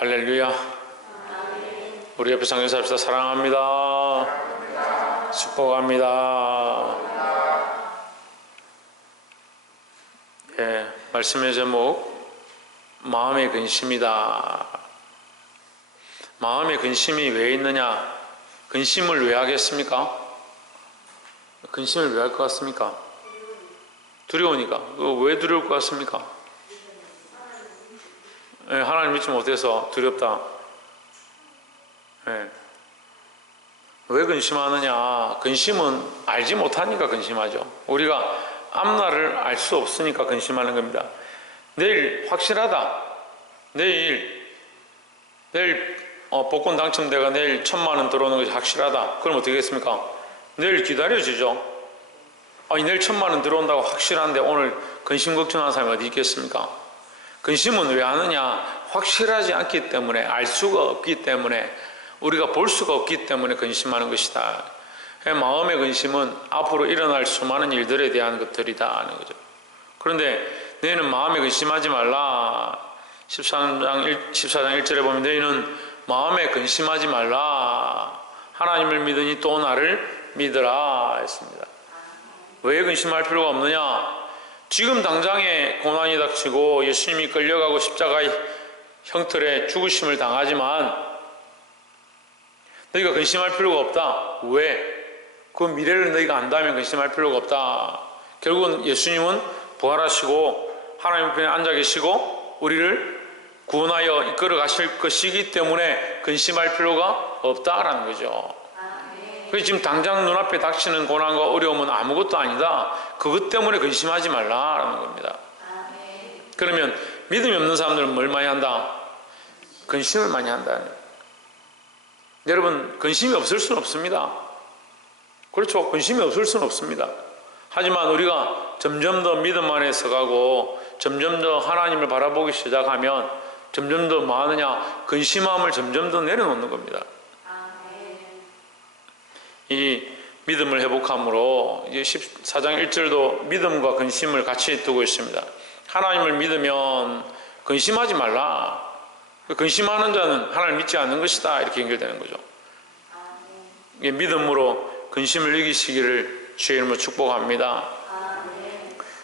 할렐루야. 우리 옆에 상에서 합시다. 사랑합니다. 축복합니다. 예, 말씀의 제목 마음의 근심이다. 마음의 근심이 왜 있느냐? 근심을 왜 하겠습니까? 근심을 왜 할 것 같습니까? 두려우니까. 왜 두려울 것 같습니까? 예, 하나님 믿지 못해서 두렵다. 예. 왜 근심하느냐? 근심은 알지 못하니까 근심하죠. 우리가 앞날을 알 수 없으니까 근심하는 겁니다. 내일 확실하다. 내일 복권 당첨돼가 내일 1,000만 원 들어오는 것이 확실하다. 그럼 어떻게 하겠습니까? 내일 기다려지죠. 아니, 내일 1,000만 원 들어온다고 확실한데 오늘 근심 걱정하는 사람이 어디 있겠습니까? 근심은 왜 하느냐? 확실하지 않기 때문에, 알 수가 없기 때문에, 우리가 볼 수가 없기 때문에 근심하는 것이다. 마음의 근심은 앞으로 일어날 수많은 일들에 대한 것들이다 하는 거죠. 그런데 너희는 마음에 근심하지 말라. 14장 1절에 보면 너희는 마음에 근심하지 말라. 하나님을 믿으니 또 나를 믿으라 했습니다. 왜 근심할 필요가 없느냐? 지금 당장에 고난이 닥치고 예수님이 끌려가고 십자가의 형틀에 죽으심을 당하지만 너희가 근심할 필요가 없다. 왜? 그 미래를 너희가 안다면 근심할 필요가 없다. 결국은 예수님은 부활하시고 하나님 편에 앉아 계시고 우리를 구원하여 이끌어 가실 것이기 때문에 근심할 필요가 없다라는 거죠. 그래서 지금 당장 눈앞에 닥치는 고난과 어려움은 아무것도 아니다. 그것 때문에 근심하지 말라라는 겁니다. 그러면 믿음이 없는 사람들은 뭘 많이 한다? 근심을 많이 한다는 거예요. 여러분, 근심이 없을 수는 없습니다. 그렇죠. 근심이 없을 수는 없습니다. 하지만 우리가 점점 더 믿음 안에 서가고 점점 더 하나님을 바라보기 시작하면 점점 더 뭐 하느냐? 근심함을 점점 더 내려놓는 겁니다. 이 믿음을 회복함으로 이제 14장 1절도 믿음과 근심을 같이 두고 있습니다. 하나님을 믿으면 근심하지 말라. 근심하는 자는 하나님을 믿지 않는 것이다. 이렇게 연결되는 거죠. 믿음으로 근심을 이기시기를 주의 이름으로 축복합니다.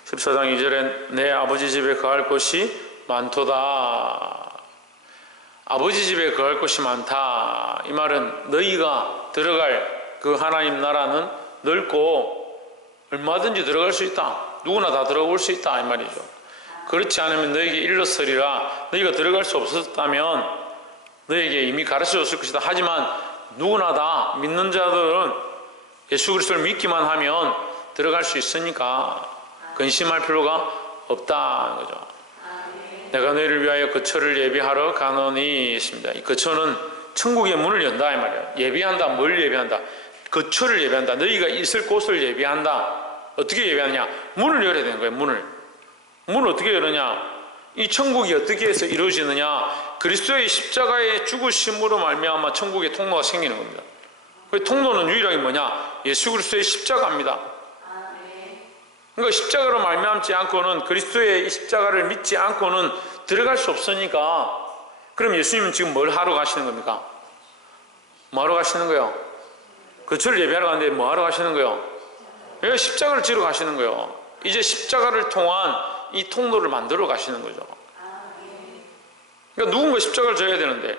14장 2절에 내 아버지 집에 거할 곳이 많도다. 아버지 집에 거할 곳이 많다. 이 말은 너희가 들어갈 그 하나님 나라는 넓고 얼마든지 들어갈 수 있다. 누구나 다 들어올 수 있다. 이 말이죠. 그렇지 않으면 너에게 일렀으리라. 너희가 들어갈 수 없었다면 너에게 이미 가르쳐줬을 것이다. 하지만 누구나 다 믿는 자들은 예수 그리스도를 믿기만 하면 들어갈 수 있으니까 근심할 필요가 없다는 거죠. 내가 너희를 위하여 거처를 예비하러 가노니 있습니다. 이 거처는 천국의 문을 연다 이 말이에요. 예비한다. 뭘 예비한다? 거처를 예비한다. 너희가 있을 곳을 예비한다. 어떻게 예비하느냐? 문을 열어야 되는 거예요. 문을 어떻게 열느냐? 이 천국이 어떻게 해서 이루어지느냐? 그리스도의 십자가의 죽으심으로 말미암아 천국의 통로가 생기는 겁니다. 그 통로는 유일하게 뭐냐? 예수 그리스도의 십자가입니다. 그러니까 십자가로 말미암지 않고는, 그리스도의 십자가를 믿지 않고는 들어갈 수 없으니까. 그럼 예수님은 지금 뭘 하러 가시는 겁니까? 뭐 하러 가시는 거예요? 거처를 예배하러 가는데 뭐 하러 가시는 거예요? 왜 십자가를 지러 가시는 거예요? 이제 십자가를 통한 이 통로를 만들어 가시는 거죠. 그러니까 누군가 십자가를 져야 되는데,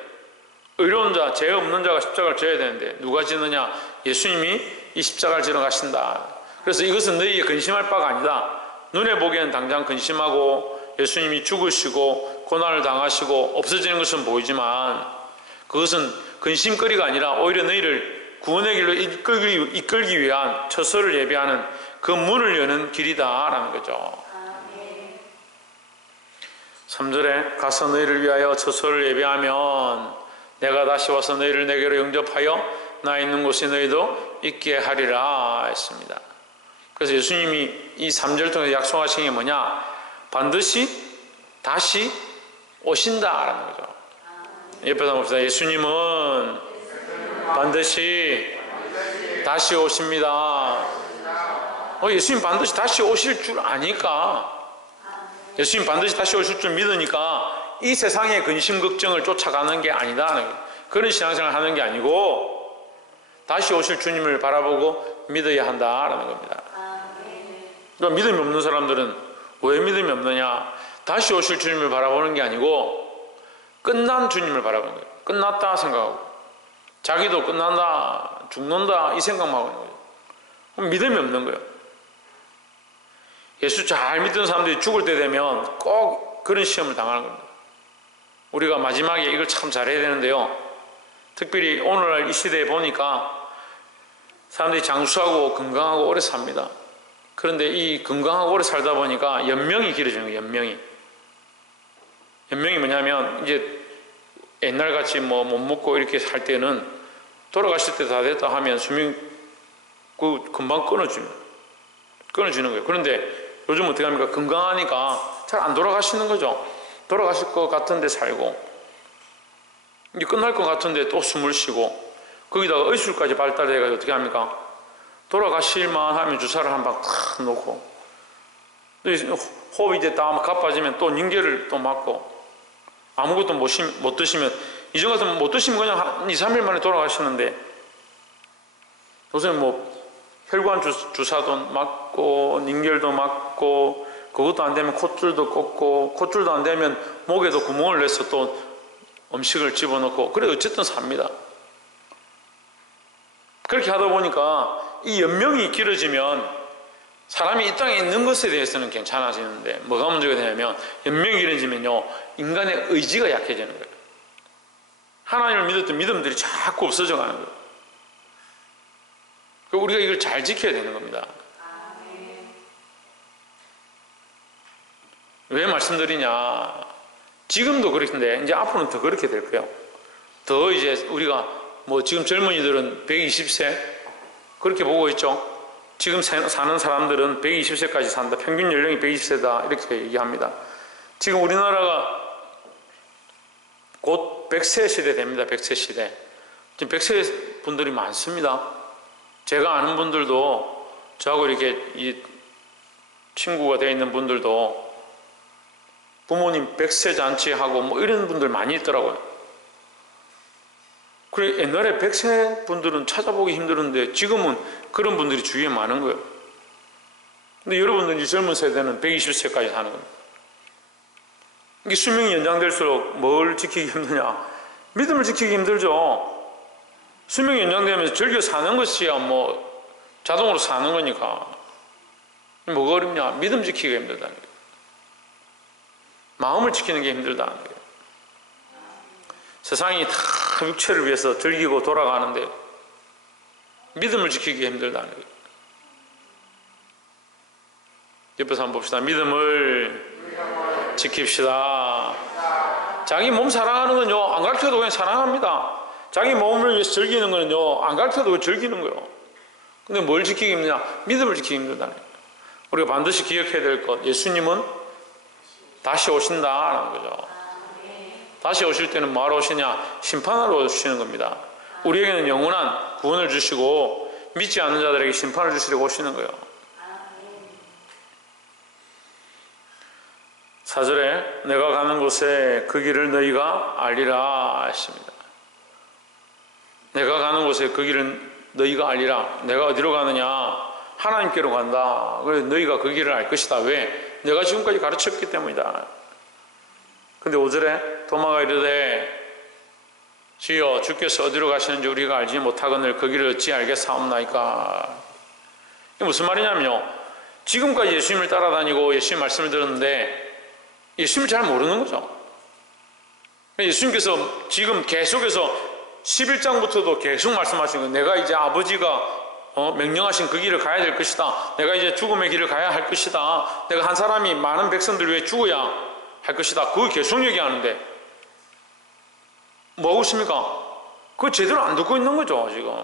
의로운 자, 죄 없는 자가 십자가를 져야 되는데 누가 지느냐? 예수님이 이 십자가를 지러 가신다. 그래서 이것은 너희에게 근심할 바가 아니다. 눈에 보기에는 당장 근심하고 예수님이 죽으시고 고난을 당하시고 없어지는 것은 보이지만 그것은 근심거리가 아니라 오히려 너희를 구원의 길로 이끌기 위한 처소를 예비하는 그 문을 여는 길이다 라는 거죠. 3절에 가서 너희를 위하여 처소를 예비하면 내가 다시 와서 너희를 내게로 영접하여 나 있는 곳에 너희도 있게 하리라 했습니다. 그래서 예수님이 이 3절 통해서 약속하신 게 뭐냐? 반드시 다시 오신다라는 거죠. 옆에서 봅시다. 예수님은 반드시 다시 오십니다. 예수님 반드시 다시 오실 줄 아니까, 예수님 반드시 다시 오실 줄 믿으니까 이 세상의 근심 걱정을 쫓아가는 게 아니다. 그런 신앙생활을 하는 게 아니고 다시 오실 주님을 바라보고 믿어야 한다라는 겁니다. 그러니까 믿음이 없는 사람들은 왜 믿음이 없느냐? 다시 오실 주님을 바라보는 게 아니고 끝난 주님을 바라보는 거예요. 끝났다 생각하고 자기도 끝난다, 죽는다 이 생각만 하고 있는 거예요. 그럼 믿음이 없는 거예요. 예수 잘 믿는 사람들이 죽을 때 되면 꼭 그런 시험을 당하는 겁니다. 우리가 마지막에 이걸 참 잘해야 되는데요. 특별히 오늘날 이 시대에 보니까 사람들이 장수하고 건강하고 오래 삽니다. 그런데 이 건강하고 오래 살다 보니까 연명이 길어지는 거예요. 연명이 뭐냐면 이제 옛날같이 뭐 못 먹고 이렇게 살 때는 돌아가실 때 다 됐다 하면 수명 금방 끊어지는 거예요. 그런데 요즘 어떻게 합니까? 건강하니까 잘 안 돌아가시는 거죠. 돌아가실 것 같은데 살고 이제 끝날 것 같은데 또 숨을 쉬고 거기다가 의술까지 발달해가지고 어떻게 합니까? 돌아가실만 하면 주사를 한 방 탁 놓고 호흡이 이제 다 가빠지면 또 닌겔을 또 맞고 아무것도 못 드시면 이전 같으면 못 드시면 그냥 한 2, 3일 만에 돌아가시는데 요새는 뭐 혈관 주사도 맞고 닌겔도 맞고 그것도 안 되면 콧줄도 꽂고 콧줄도 안 되면 목에도 구멍을 내서 또 음식을 집어넣고 그래 어쨌든 삽니다. 그렇게 하다 보니까 이 연명이 길어지면 사람이 이 땅에 있는 것에 대해서는 괜찮아지는데 뭐가 문제가 되냐면 연명이 길어지면요 인간의 의지가 약해지는 거예요. 하나님을 믿었던 믿음들이 자꾸 없어져 가는 거예요. 우리가 이걸 잘 지켜야 되는 겁니다. 왜 말씀드리냐? 지금도 그렇긴데 이제 앞으로는 더 그렇게 될 거예요. 더 이제 우리가 뭐 지금 젊은이들은 120세 그렇게 보고 있죠. 지금 사는 사람들은 120세까지 산다. 평균 연령이 120세다 이렇게 얘기합니다. 지금 우리나라가 곧 100세 시대 됩니다. 100세 시대. 지금 100세 분들이 많습니다. 제가 아는 분들도 저하고 이렇게 이 친구가 되어 있는 분들도 부모님 100세 잔치하고 뭐 이런 분들 많이 있더라고요. 그래 옛날에 100세 분들은 찾아보기 힘들었는데 지금은 그런 분들이 주위에 많은 거예요. 근데 여러분들 이 젊은 세대는 120세까지 사는 겁니다. 이게 수명이 연장될수록 뭘 지키기 힘드냐? 믿음을 지키기 힘들죠. 수명이 연장되면서 즐겨 사는 것이야 뭐 자동으로 사는 거니까. 뭐가 어렵냐? 믿음 지키기가 힘들다는 거예요. 마음을 지키는 게 힘들다는 거예요. 세상이 다 육체를 위해서 즐기고 돌아가는데 믿음을 지키기가 힘들다는 거예요. 옆에서 한번 봅시다. 믿음을 지킵시다. 자기 몸 사랑하는 건요 안 가르쳐도 그냥 사랑합니다. 자기 몸을 위해서 즐기는 거는요 안 가르쳐도 즐기는 거예요. 근데 뭘 지키기 힘드냐? 믿음을 지키기 힘들다는 거예요. 우리가 반드시 기억해야 될 것, 예수님은 다시 오신다는 거죠. 다시 오실 때는 뭐하러 오시냐? 심판하러 오시는 겁니다. 우리에게는 영원한 구원을 주시고 믿지 않는 자들에게 심판을 주시려고 오시는 거예요. 4절에 내가 가는 곳에 그 길을 너희가 알리라 하십니다. 내가 가는 곳에 그 길을 너희가 알리라. 내가 어디로 가느냐? 하나님께로 간다. 그래서 너희가 그 길을 알 것이다. 왜? 내가 지금까지 가르쳤기 때문이다. 근데 5절에 도마가 이르되 주여 주께서 어디로 가시는지 우리가 알지 못하거늘 그 길을 어찌 알겠사옵나이까. 이게 무슨 말이냐면요 지금까지 예수님을 따라다니고 예수님 말씀을 들었는데 예수님을 잘 모르는 거죠. 예수님께서 지금 계속해서 11장부터도 계속 말씀하시는 거예요. 내가 이제 아버지가 명령하신 그 길을 가야 될 것이다. 내가 이제 죽음의 길을 가야 할 것이다. 내가 한 사람이 많은 백성들 위해 죽어야 할 것이다. 그거 계속 얘기하는데 뭐 하고 있습니까? 그거 제대로 안 듣고 있는 거죠 지금.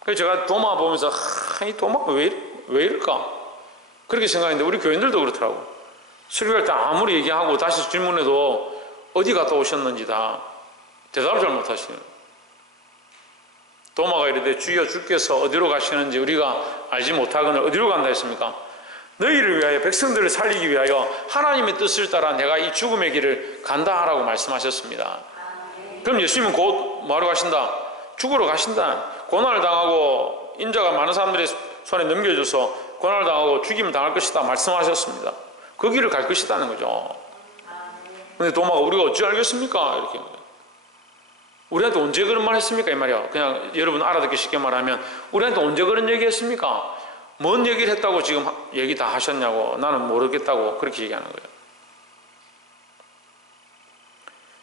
그래서 제가 도마 보면서 이 도마가 왜 이럴까? 그렇게 생각했는데 우리 교인들도 그렇더라고. 설교할 때 아무리 얘기하고 다시 질문해도 어디 갔다 오셨는지 다 대답을 잘 못하시네요. 도마가 이르되 주여 주께서 어디로 가시는지 우리가 알지 못하거늘 어디로 간다 했습니까? 너희를 위하여 백성들을 살리기 위하여 하나님의 뜻을 따라 내가 이 죽음의 길을 간다라고 말씀하셨습니다. 그럼 예수님은 곧 뭐하러 가신다? 죽으러 가신다. 고난을 당하고 인자가 많은 사람들의 손에 넘겨져서 고난을 당하고 죽임을 당할 것이다 말씀하셨습니다. 그 길을 갈 것이다는 거죠. 근데 도마가 우리가 어찌 알겠습니까? 이렇게 우리한테 언제 그런 말 했습니까? 이 말이야. 그냥 여러분 알아듣기 쉽게 말하면 우리한테 언제 그런 얘기 했습니까? 뭔 얘기를 했다고 지금 얘기 다 하셨냐고, 나는 모르겠다고 그렇게 얘기하는 거예요.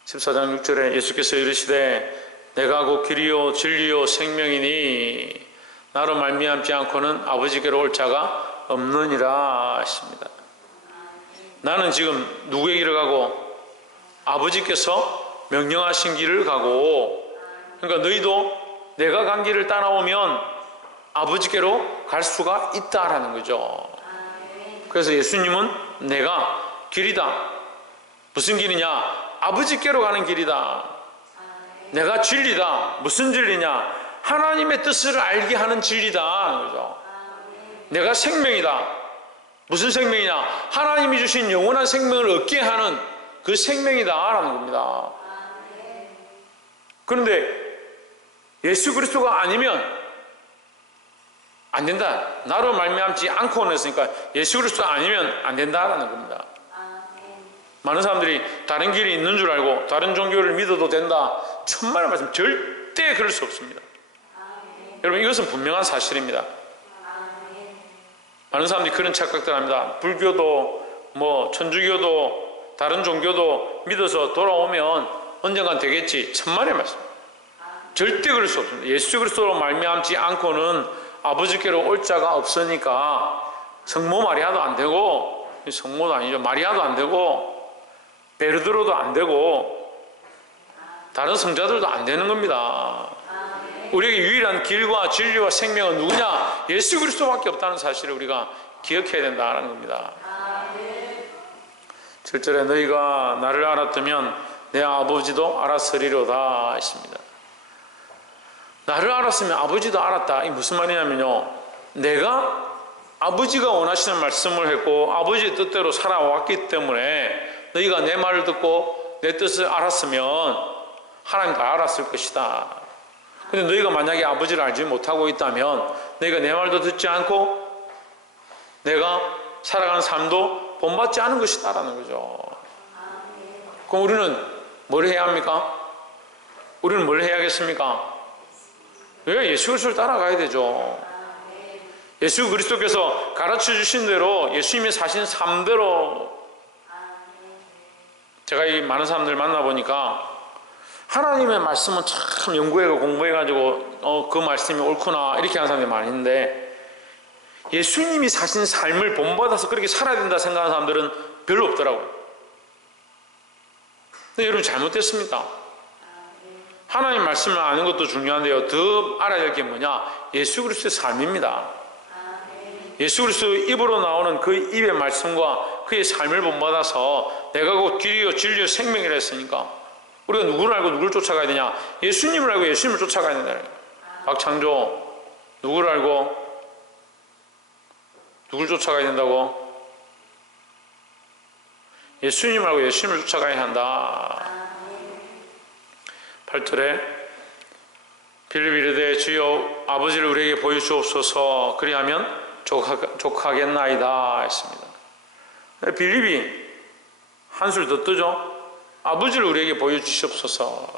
14장 6절에 예수께서 이르시되 내가 곧 길이요 진리요 생명이니 나로 말미암지 않고는 아버지께로 올 자가 없느니라 하십니다. 나는 지금 누구의 길을 가고? 아버지께서 명령하신 길을 가고, 그러니까 너희도 내가 간 길을 따라오면 아버지께로 갈 수가 있다라는 거죠. 그래서 예수님은 내가 길이다. 무슨 길이냐? 아버지께로 가는 길이다. 내가 진리다. 무슨 진리냐? 하나님의 뜻을 알게 하는 진리다. 그죠? 내가 생명이다. 무슨 생명이냐? 하나님이 주신 영원한 생명을 얻게 하는 그 생명이다라는 겁니다. 그런데 예수 그리스도가 아니면 안 된다. 나로 말미암지 않고는 했으니까 예수 그리스도가 아니면 안 된다라는 겁니다. 많은 사람들이 다른 길이 있는 줄 알고 다른 종교를 믿어도 된다. 천만의 말씀, 절대 그럴 수 없습니다. 여러분, 이것은 분명한 사실입니다. 많은 사람들이 그런 착각들 합니다. 불교도 뭐 천주교도 다른 종교도 믿어서 돌아오면 언젠간 되겠지. 천만의 말씀, 절대 그럴 수 없습니다. 예수 그리스도로 말미암지 않고는 아버지께로 올 자가 없으니까 성모 마리아도 안 되고, 성모도 아니죠, 마리아도 안 되고, 베르드로도 안 되고, 다른 성자들도 안 되는 겁니다. 우리에게 유일한 길과 진리와 생명은 누구냐? 예수 그리스도밖에 없다는 사실을 우리가 기억해야 된다는 겁니다. 7절에 너희가 나를 알았다면 내 아버지도 알았으리로다 했습니다. 나를 알았으면 아버지도 알았다. 이게 무슨 말이냐면요, 내가 아버지가 원하시는 말씀을 했고 아버지의 뜻대로 살아왔기 때문에 너희가 내 말을 듣고 내 뜻을 알았으면 하나님 다 알았을 것이다. 근데 너희가 만약에 아버지를 알지 못하고 있다면 너희가 내 말도 듣지 않고 내가 살아가는 삶도 본받지 않은 것이다 라는 거죠. 그럼 우리는 뭘 해야 합니까? 우리는 뭘 해야겠습니까? 예수 그리스도를 따라가야 되죠. 예수 그리스도께서 가르쳐 주신 대로 예수님이 사신 삶대로. 제가 이 많은 사람들 만나보니까 하나님의 말씀은 참 연구해서 공부해가지고 그 말씀이 옳구나 이렇게 하는 사람들이 많이 있는데, 예수님이 사신 삶을 본받아서 그렇게 살아야 된다 생각하는 사람들은 별로 없더라고요. 근데 여러분, 잘못됐습니다. 하나님 말씀을 아는 것도 중요한데요, 더 알아야 될 게 뭐냐? 예수 그리스도의 삶입니다. 예수 그리스도의 입으로 나오는 그 입의 말씀과 그의 삶을 본받아서 내가 곧 길이요 진리요 생명이라 했으니까 우리가 누구를 알고 누구를 쫓아가야 되냐? 예수님을 알고 예수님을 쫓아가야 된다. 박창조, 누구를 알고 누구를 쫓아가야 된다고? 예수님을 알고 예수님을 쫓아가야 한다. 8절에 빌립이 이르되 주여 아버지를 우리에게 보여주옵소서 그리하면 족하겠나이다 했습니다. 빌립이 한술 더 뜨죠. 아버지를 우리에게 보여주시옵소서.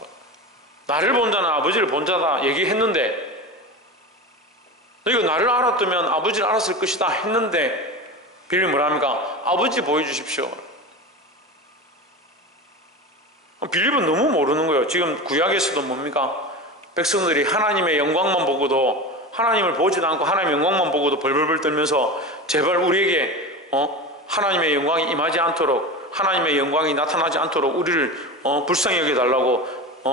나를 본 자는 아버지를 본 자다 얘기했는데, 너희가 나를 알았다면 아버지를 알았을 것이다 했는데 빌립이 뭐라 합니까? 아버지 보여주십시오. 빌립은 너무 모르는 거예요. 지금 구약에서도 뭡니까? 백성들이 하나님의 영광만 보고도, 하나님을 보지도 않고 하나님의 영광만 보고도 벌벌벌 떨면서 제발 우리에게 하나님의 영광이 임하지 않도록, 하나님의 영광이 나타나지 않도록 우리를 불쌍히 여겨달라고,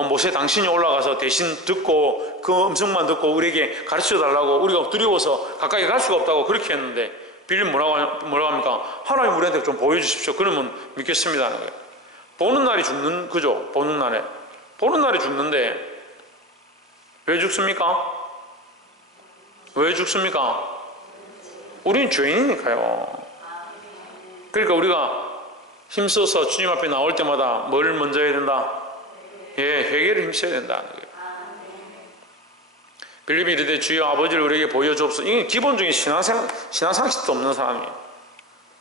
모세 당신이 올라가서 대신 듣고 그 음성만 듣고 우리에게 가르쳐달라고, 우리가 두려워서 가까이 갈 수가 없다고 그렇게 했는데 빌립 뭐라고 합니까? 하나님 우리한테 좀 보여주십시오. 그러면 믿겠습니다 하는 거예요. 보는 날이 죽는 그죠? 보는 날에 죽는데 왜 죽습니까? 왜 죽습니까? 우리는 죄인이니까요. 그러니까 우리가 힘써서 주님 앞에 나올 때마다 뭘 먼저 해야 된다? 예, 회개를 힘써야 된다는 거예요. 빌립이 이르되 주여 아버지를 우리에게 보여주옵소서. 이게 기본적인 신앙상식도 없는 사람이에요.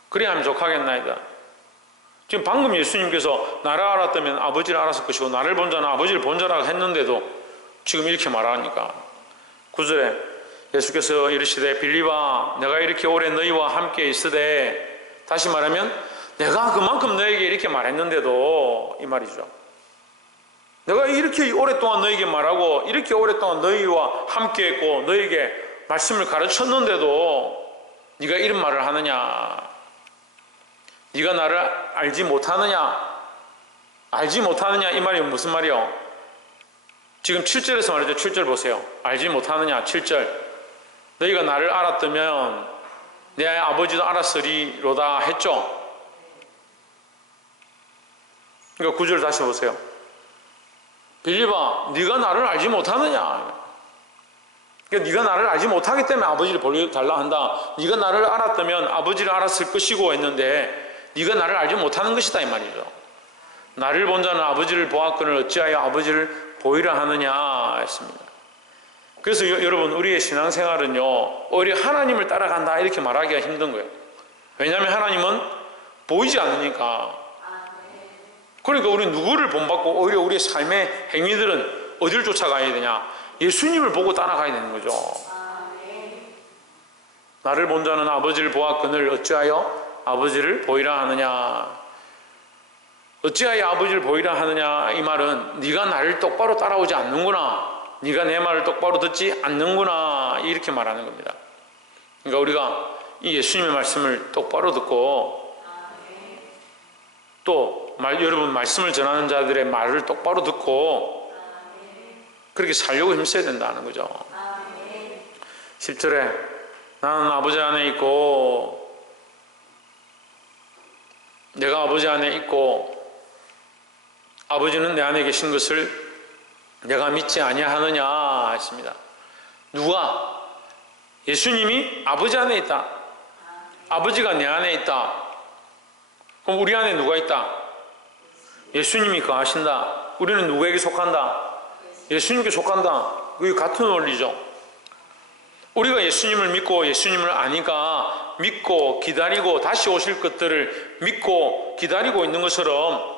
그래야 하면 족하겠나이다. 지금 방금 예수님께서 나를 알았다면 아버지를 알았을 것이고 나를 본 자는 아버지를 본 자라고 했는데도 지금 이렇게 말하니까 9절에 예수께서 이르시되 빌립아 내가 이렇게 오래 너희와 함께 있으되, 다시 말하면 내가 그만큼 너에게 이렇게 말했는데도 이 말이죠. 내가 이렇게 오랫동안 너에게 말하고 이렇게 오랫동안 너희와 함께 했고 너에게 말씀을 가르쳤는데도 네가 이런 말을 하느냐? 네가 나를 알지 못하느냐? 알지 못하느냐 이 말이 무슨 말이요? 지금 7절에서 말이죠. 7절 보세요. 알지 못하느냐 7절. 너희가 나를 알았다면 내 아버지도 알았으리로다 했죠. 그러니까 9절 다시 보세요. 빌립아 네가 나를 알지 못하느냐? 그러니까 네가 나를 알지 못하기 때문에 아버지를 보여달라 한다. 네가 나를 알았다면 아버지를 알았을 것이고 했는데 네가 나를 알지 못하는 것이다 이 말이죠. 나를 본 자는 아버지를 보았거늘 어찌하여 아버지를 보이라 하느냐 했습니다. 그래서 여러분 우리의 신앙생활은요 오히려 하나님을 따라간다 이렇게 말하기가 힘든 거예요. 왜냐하면 하나님은 보이지 않으니까. 그러니까 우리 누구를 본받고 오히려 우리의 삶의 행위들은 어디를 쫓아가야 되냐? 예수님을 보고 따라가야 되는 거죠. 나를 본 자는 아버지를 보았거늘 어찌하여 아버지를 보이라 하느냐? 어찌하여 아버지를 보이라 하느냐? 이 말은 네가 나를 똑바로 따라오지 않는구나, 네가 내 말을 똑바로 듣지 않는구나 이렇게 말하는 겁니다. 그러니까 우리가 이 예수님의 말씀을 똑바로 듣고 또 여러분 말씀을 전하는 자들의 말을 똑바로 듣고 그렇게 살려고 힘써야 된다는 거죠. 10절에 나는 아버지 안에 있고 내가 아버지 안에 있고 아버지는 내 안에 계신 것을 내가 믿지 아니하느냐 했습니다. 누가? 예수님이 아버지 안에 있다. 아버지가 내 안에 있다. 그럼 우리 안에 누가 있다? 예수님이 거하신다. 우리는 누구에게 속한다? 예수님께 속한다. 그게 같은 원리죠. 우리가 예수님을 믿고 예수님을 아니까 믿고 기다리고 다시 오실 것들을 믿고 기다리고 있는 것처럼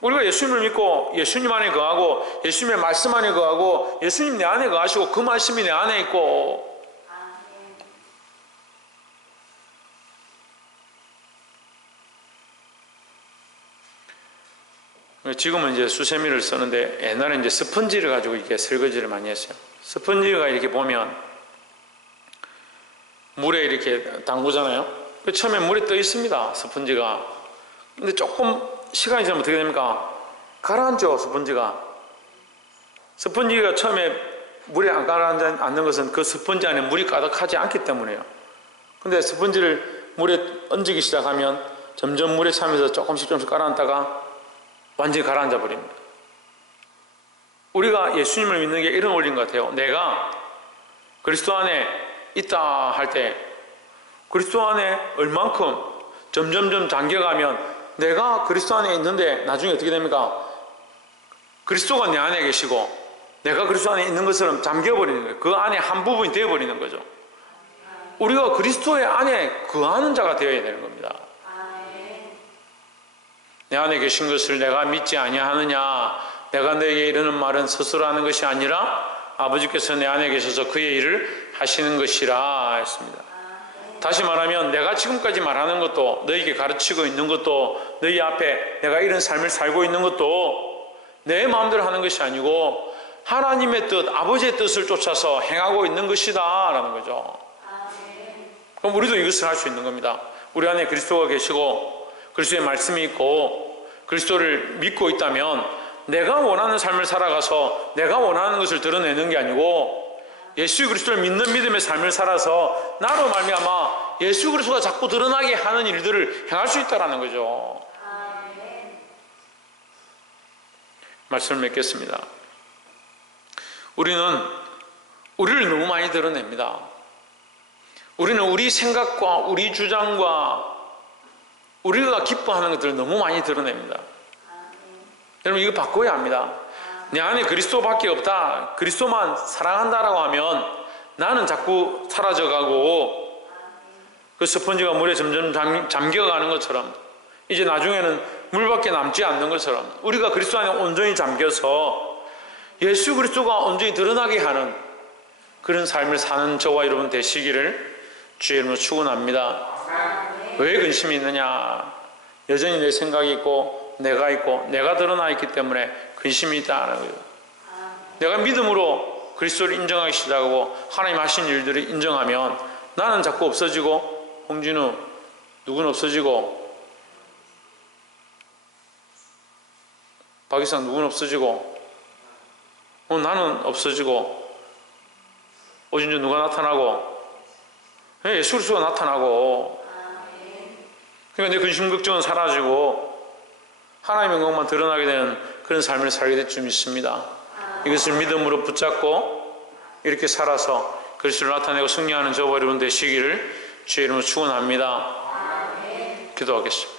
우리가 예수님을 믿고 예수님 안에 거하고 예수님의 말씀 안에 거하고 예수님 내 안에 거하시고 그 말씀이 내 안에 있고 지금은 이제 수세미를 쓰는데 옛날에 이제 스펀지를 가지고 이렇게 설거지를 많이 했어요. 스펀지가 이렇게 보면 물에 이렇게 담그잖아요. 처음에 물에 떠 있습니다. 스펀지가. 근데 조금 시간이 지나면 어떻게 됩니까? 가라앉죠. 스펀지가. 스펀지가 처음에 물에 안 가라앉는 것은 그 스펀지 안에 물이 가득하지 않기 때문에요. 근데 스펀지를 물에 얹기 시작하면 점점 물에 차면서 조금씩 가라앉다가 완전히 가라앉아 버립니다. 우리가 예수님을 믿는 게 이런 원리인 것 같아요. 내가 그리스도 안에 있다 할 때 그리스도 안에 얼만큼 점점점 잠겨가면 내가 그리스도 안에 있는데 나중에 어떻게 됩니까? 그리스도가 내 안에 계시고 내가 그리스도 안에 있는 것처럼 잠겨버리는 거예요. 그 안에 한 부분이 되어버리는 거죠. 우리가 그리스도의 안에 거하는 자가 되어야 되는 겁니다. 내 안에 계신 것을 내가 믿지 아니하느냐? 내가 너에게 이르는 말은 스스로 하는 것이 아니라 아버지께서 내 안에 계셔서 그의 일을 하시는 것이라 했습니다. 다시 말하면 내가 지금까지 말하는 것도 너에게 가르치고 있는 것도 너희 앞에 내가 이런 삶을 살고 있는 것도 내 마음대로 하는 것이 아니고 하나님의 뜻, 아버지의 뜻을 쫓아서 행하고 있는 것이다 라는 거죠. 그럼 우리도 이것을 할 수 있는 겁니다. 우리 안에 그리스도가 계시고 그리스도의 말씀이 있고 그리스도를 믿고 있다면 내가 원하는 삶을 살아가서 내가 원하는 것을 드러내는 게 아니고 예수 그리스도를 믿는 믿음의 삶을 살아서 나로 말미암아 예수 그리스도가 자꾸 드러나게 하는 일들을 행할 수 있다는 거죠. 말씀을 맺겠습니다. 우리를 너무 많이 드러냅니다. 우리는 우리 생각과 우리 주장과 우리가 기뻐하는 것들을 너무 많이 드러냅니다. 여러분 이거 바꿔야 합니다. 내 안에 그리스도밖에 없다, 그리스도만 사랑한다라고 하면 나는 자꾸 사라져가고 그 스펀지가 물에 점점 잠겨가는 것처럼 이제 나중에는 물밖에 남지 않는 것처럼 우리가 그리스도 안에 온전히 잠겨서 예수 그리스도가 온전히 드러나게 하는 그런 삶을 사는 저와 여러분 되시기를 주의 이름으로 축원합니다. 왜 근심이 있느냐? 여전히 내 생각이 있고 내가 드러나 있기 때문에 근심이 있다는 거예요. 내가 믿음으로 그리스도를 인정하기 시작하고 하나님 하신 일들을 인정하면 나는 자꾸 없어지고, 홍진우 누구는 없어지고, 박이상 누구는 없어지고, 나는 없어지고, 오진주 누가 나타나고, 예수 그리스도가 나타나고, 그러니까 내 근심 걱정은 사라지고 하나님의 영광만 드러나게 되는 그런 삶을 살게 될 줄 믿습니다. 이것을 믿음으로 붙잡고 이렇게 살아서 그리스도를 나타내고 승리하는 저와 여러분 되시기를 주의 이름으로 축원합니다. 기도하겠습니다.